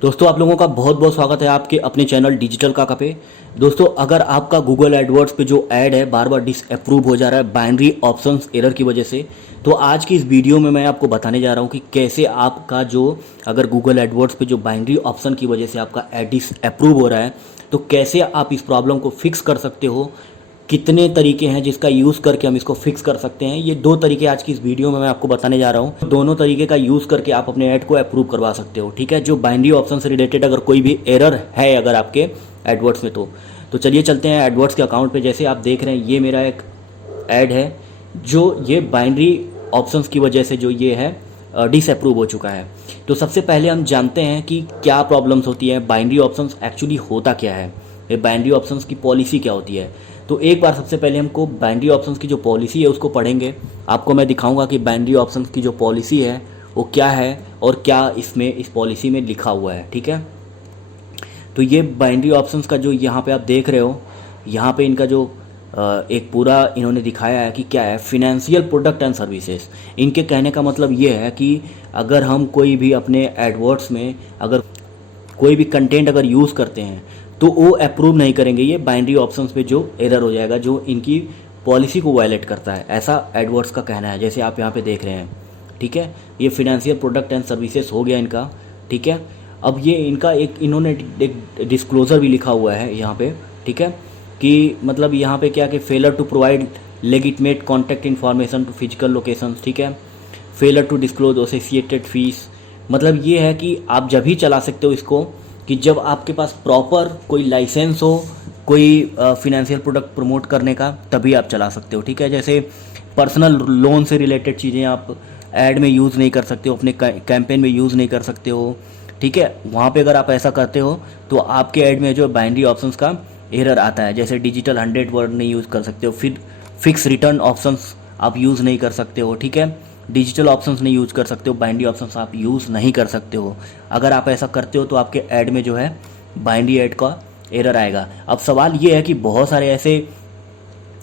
दोस्तों आप लोगों का बहुत बहुत स्वागत है आपके अपने चैनल डिजिटल काका पे। दोस्तों अगर आपका गूगल एडवर्ड्स पे जो ऐड है बार बार डिसअप्रूव हो जा रहा है बाइनरी ऑप्शंस एरर की वजह से, तो आज की इस वीडियो में मैं आपको बताने जा रहा हूँ कि कैसे आपका जो अगर गूगल एडवर्ड्स पे जो बाइनरी ऑप्शन की वजह से आपका ऐड डिसअप्रूव हो रहा है तो कैसे आप इस प्रॉब्लम को फिक्स कर सकते हो, कितने तरीके हैं जिसका यूज़ करके हम इसको फिक्स कर सकते हैं। ये दो तरीके आज की इस वीडियो में मैं आपको बताने जा रहा हूँ। दोनों तरीके का यूज़ करके आप अपने ऐड को अप्रूव करवा सकते हो। ठीक है, जो बाइनरी ऑप्शन से रिलेटेड अगर कोई भी एरर है अगर आपके एडवर्ड्स में तो चलिए चलते हैं एडवर्ड्स के अकाउंट पे। जैसे आप देख रहे हैं ये मेरा एक ऐड है जो ये बाइनरी ऑप्शंस की वजह से जो ये है डिसअप्रूव हो चुका है। तो सबसे पहले हम जानते हैं कि क्या प्रॉब्लम्स होती है, बाइनरी ऑप्शंस एक्चुअली होता क्या है, ये बाइनरी ऑप्शंस की पॉलिसी क्या होती है। तो एक बार सबसे पहले हमको बाइनरी ऑप्शंस की जो पॉलिसी है उसको पढ़ेंगे। आपको मैं दिखाऊंगा कि बाइनरी ऑप्शंस की जो पॉलिसी है वो क्या है और क्या इसमें इस पॉलिसी में लिखा हुआ है। ठीक है, तो ये बाइनरी ऑप्शंस का जो यहाँ पे आप देख रहे हो, यहाँ पे इनका जो एक पूरा इन्होंने दिखाया है कि क्या है, फिनेंशियल प्रोडक्ट एंड सर्विसेज। इनके कहने का मतलब ये है कि अगर हम कोई भी अपने एडवर्ड्स में अगर कोई भी कंटेंट अगर यूज़ करते हैं तो वो अप्रूव नहीं करेंगे, ये बाइनरी ऑप्शंस पे जो एरर हो जाएगा जो इनकी पॉलिसी को वायलेट करता है, ऐसा एडवर्ड्स का कहना है। जैसे आप यहाँ पे देख रहे हैं, ठीक है, ये फिनेंशियल प्रोडक्ट एंड सर्विसेज हो गया इनका। ठीक है, अब ये इनका एक इन्होंने एक डिस्क्लोजर भी लिखा हुआ है यहाँ पे। ठीक है, कि मतलब यहाँ पे क्या कि failure to provide legitimate contact information to physical location. ठीक है, failure to disclose associated fees. मतलब ये है कि आप जब ही चला सकते हो इसको कि जब आपके पास प्रॉपर कोई लाइसेंस हो कोई फिनेंशियल प्रोडक्ट प्रमोट करने का, तभी आप चला सकते हो। ठीक है, जैसे पर्सनल लोन से रिलेटेड चीज़ें आप ऐड में यूज़ नहीं कर सकते हो, अपने कैंपेन में यूज़ नहीं कर सकते हो। ठीक है, वहाँ पे अगर आप ऐसा करते हो तो आपके ऐड में जो बाइनरी ऑप्शंस का एरर आता है। जैसे डिजिटल 100 वर्ड नहीं यूज़ कर सकते हो, फिर फिक्स रिटर्न ऑप्शंस आप यूज़ नहीं कर सकते हो। ठीक है, डिजिटल ऑप्शंस नहीं यूज़ कर सकते हो, बाइनरी ऑप्शंस आप यूज़ नहीं कर सकते हो। अगर आप ऐसा करते हो तो आपके ऐड में जो है बाइनरी ऐड का एरर आएगा। अब सवाल ये है कि बहुत सारे ऐसे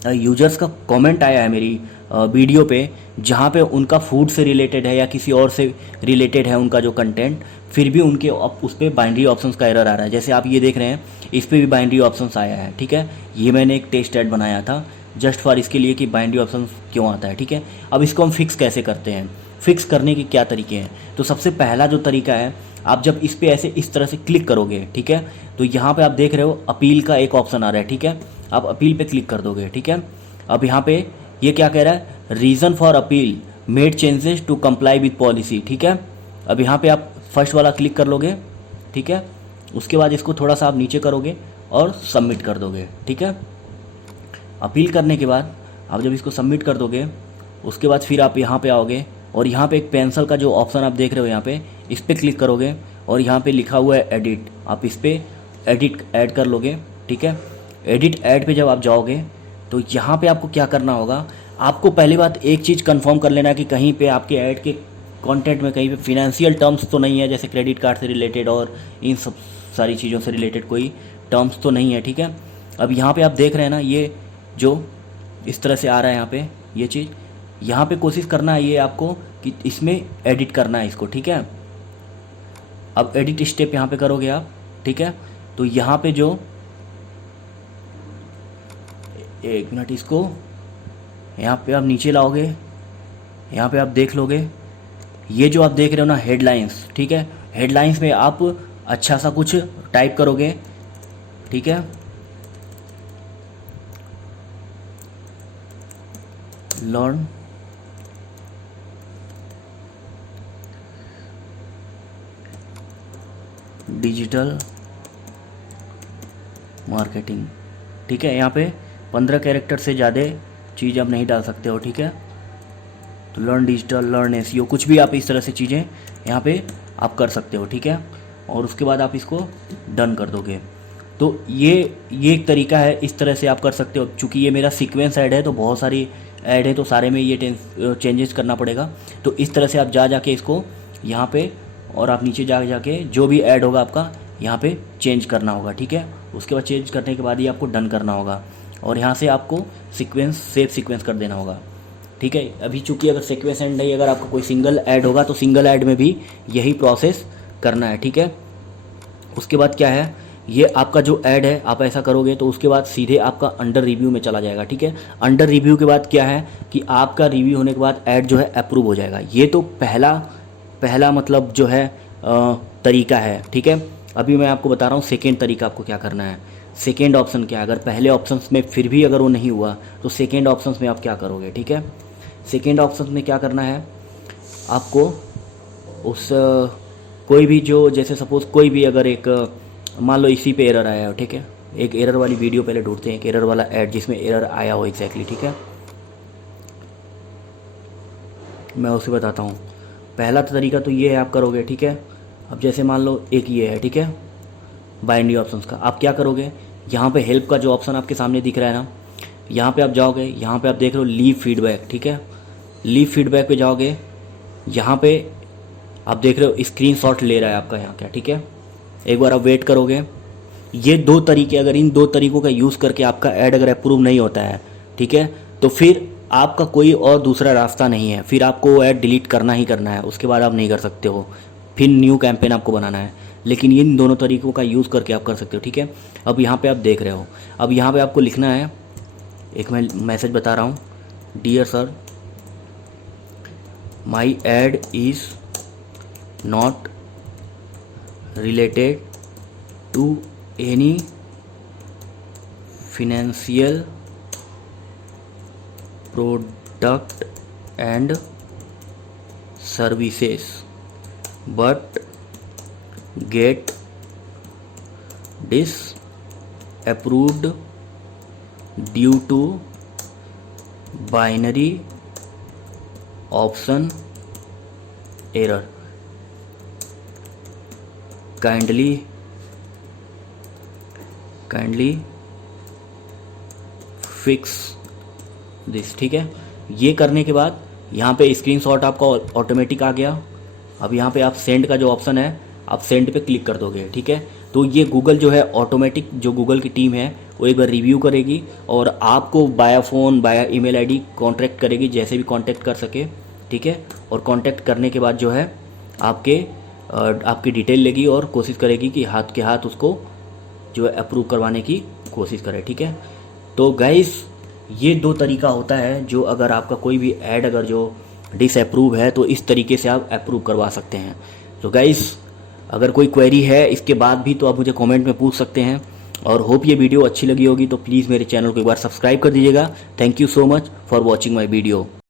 यूजर्स का कमेंट आया है मेरी वीडियो पे जहाँ पे उनका फूड से रिलेटेड है या किसी और से रिलेटेड है उनका जो कंटेंट, फिर भी उनके उस पर बाइनरी ऑप्शंस का एरर आ रहा है। जैसे आप ये देख रहे हैं, इस पर भी बाइनरी ऑप्शंस आया है। ठीक है, ये मैंने एक टेस्ट ऐड बनाया था जस्ट फॉर इसके लिए कि बाइनरी ऑप्शन क्यों आता है। ठीक है, अब इसको हम फिक्स कैसे करते हैं, फिक्स करने के क्या तरीके हैं। तो सबसे पहला जो तरीका है, आप जब इस पे ऐसे इस तरह से क्लिक करोगे, ठीक है, तो यहाँ पे आप देख रहे हो अपील का एक ऑप्शन आ रहा है। ठीक है, आप अपील पे क्लिक कर दोगे। ठीक है, अब यहाँ पे ये क्या कह रहा है, reason for appeal made changes to comply with policy. ठीक है, अब यहाँ पे आप फर्स्ट वाला क्लिक कर लोगे। ठीक है, उसके बाद इसको थोड़ा सा आप नीचे करोगे और सबमिट कर दोगे। ठीक है, अपील करने के बाद आप जब इसको सबमिट कर दोगे उसके बाद फिर आप यहाँ पे आओगे और यहाँ पे एक पेंसिल का जो ऑप्शन आप देख रहे हो यहाँ पे, इस पर क्लिक करोगे और यहाँ पे लिखा हुआ है एडिट, आप इस पर एडिट ऐड कर लोगे। ठीक है, एडिट ऐड पे जब आप जाओगे तो यहाँ पे आपको क्या करना होगा, आपको पहली बात एक चीज़ कंफर्म कर लेना कि कहीं पे आपके ऐड के कंटेंट में कहीं पे फिनेंशियल टर्म्स तो नहीं है, जैसे क्रेडिट कार्ड से रिलेटेड और इन सब सारी चीज़ों से रिलेटेड कोई टर्म्स तो नहीं है। ठीक है, अब यहाँ पे आप देख रहे हैं ना, ये जो इस तरह से आ रहा है यहाँ पे ये चीज़, यहाँ पे कोशिश करना है ये आपको कि इसमें एडिट करना है इसको। ठीक है, अब एडिट स्टेप यहाँ पे करोगे आप। ठीक है, तो यहाँ पे जो एक मिनट, इसको यहाँ पे आप नीचे लाओगे, यहाँ पे आप देख लोगे ये जो आप देख रहे हो ना हेडलाइंस। ठीक है, हेडलाइंस में आप अच्छा सा कुछ टाइप करोगे। ठीक है, लर्न डिजिटल मार्केटिंग। ठीक है, यहाँ पे 15 कैरेक्टर से ज़्यादा चीज़ आप नहीं डाल सकते हो। ठीक है, तो लर्न डिजिटल, लर्न एसईओ, कुछ भी आप इस तरह से चीज़ें यहाँ पे आप कर सकते हो। ठीक है, और उसके बाद आप इसको डन कर दोगे। तो ये एक तरीका है, इस तरह से आप कर सकते हो। चूँकि ये मेरा सीक्वेंस ऐड है तो बहुत सारी ऐड है तो सारे में ये चेंजेस करना पड़ेगा। तो इस तरह से आप जाके इसको यहाँ पे और आप नीचे जाके जो भी ऐड होगा आपका यहाँ पे चेंज करना होगा। ठीक है, उसके बाद चेंज करने के बाद ही आपको डन करना होगा और यहाँ से आपको सीक्वेंस सेव सीक्वेंस कर देना होगा। ठीक है, अभी चूँकि अगर सीक्वेंस ऐड नहीं, अगर आपका कोई सिंगल ऐड होगा तो सिंगल ऐड में भी यही प्रोसेस करना है। ठीक है, उसके बाद क्या है, ये आपका जो ऐड है आप ऐसा करोगे तो उसके बाद सीधे आपका अंडर रिव्यू में चला जाएगा। ठीक है, अंडर रिव्यू के बाद क्या है कि आपका रिव्यू होने के बाद ऐड जो है अप्रूव हो जाएगा। ये तो पहला मतलब जो है तरीका है। ठीक है, अभी मैं आपको बता रहा हूँ सेकेंड तरीका आपको क्या करना है। सेकेंड ऑप्शन क्या है, अगर पहले ऑप्शंस में फिर भी अगर वो नहीं हुआ तो सेकेंड ऑप्शंस में आप क्या करोगे। ठीक है, सेकेंड ऑप्शंस में क्या करना है आपको, उस कोई भी जो जैसे सपोज़ कोई भी अगर एक मान लो इसी पे एरर आया हो। ठीक है, एक एरर वाली वीडियो पहले ढूंढते हैं, एक एरर वाला ऐड जिसमें एरर आया हो एग्जैक्टली। ठीक है, मैं उसे बताता हूँ। पहला तरीका तो ये है आप करोगे। ठीक है, अब जैसे मान लो एक ये है, ठीक है, बाइनरी ऑप्शंस का, आप क्या करोगे, यहाँ पे हेल्प का जो ऑप्शन आपके सामने दिख रहा है ना, यहाँ पे आप जाओगे, यहाँ पे आप देख रहे हो लीव फीडबैक। ठीक है, लीव फीडबैक पे जाओगे, यहाँ पे आप देख रहे हो स्क्रीनशॉट ले रहा है आपका यहाँ क्या। ठीक है, एक बार आप वेट करोगे। ये दो तरीके, अगर इन दो तरीकों का यूज़ करके आपका ऐड अगर अप्रूव नहीं होता है, ठीक है, तो फिर आपका कोई और दूसरा रास्ता नहीं है, फिर आपको वो ऐड डिलीट करना ही करना है, उसके बाद आप नहीं कर सकते हो, फिर न्यू कैंपेन आपको बनाना है। लेकिन इन दोनों तरीकों का यूज़ करके आप कर सकते हो। ठीक है, अब यहाँ पे आप देख रहे हो, अब यहाँ पे आपको लिखना है, एक मैं मैसेज बता रहा हूँ, dear sir my ad is not related to any financial product and services but get disapproved due to binary option error. kindly fix this. ठीक है, ये करने के बाद यहाँ पे स्क्रीनशॉट आपका ऑटोमेटिक आ गया। अब यहाँ पे आप सेंड का जो ऑप्शन है आप सेंड पे क्लिक कर दोगे। ठीक है, तो ये गूगल जो है ऑटोमेटिक, जो गूगल की टीम है वो एक बार रिव्यू करेगी और आपको बाया फ़ोन बाया ईमेल आईडी कांटेक्ट करेगी, जैसे भी कांटेक्ट कर सके। ठीक है, और कांटेक्ट करने के बाद जो है आपकी डिटेल लेगी और कोशिश करेगी कि हाथ के हाथ उसको जो है अप्रूव करवाने की कोशिश करे। ठीक है, तो गाइस ये दो तरीका होता है, जो अगर आपका कोई भी ऐड अगर जो डिसअप्रूव है तो इस तरीके से आप अप्रूव करवा सकते हैं। तो गाइस अगर कोई क्वेरी है इसके बाद भी तो आप मुझे कमेंट में पूछ सकते हैं, और होप ये वीडियो अच्छी लगी होगी तो प्लीज़ मेरे चैनल को एक बार सब्सक्राइब कर दीजिएगा। Thank you so much for watching my video.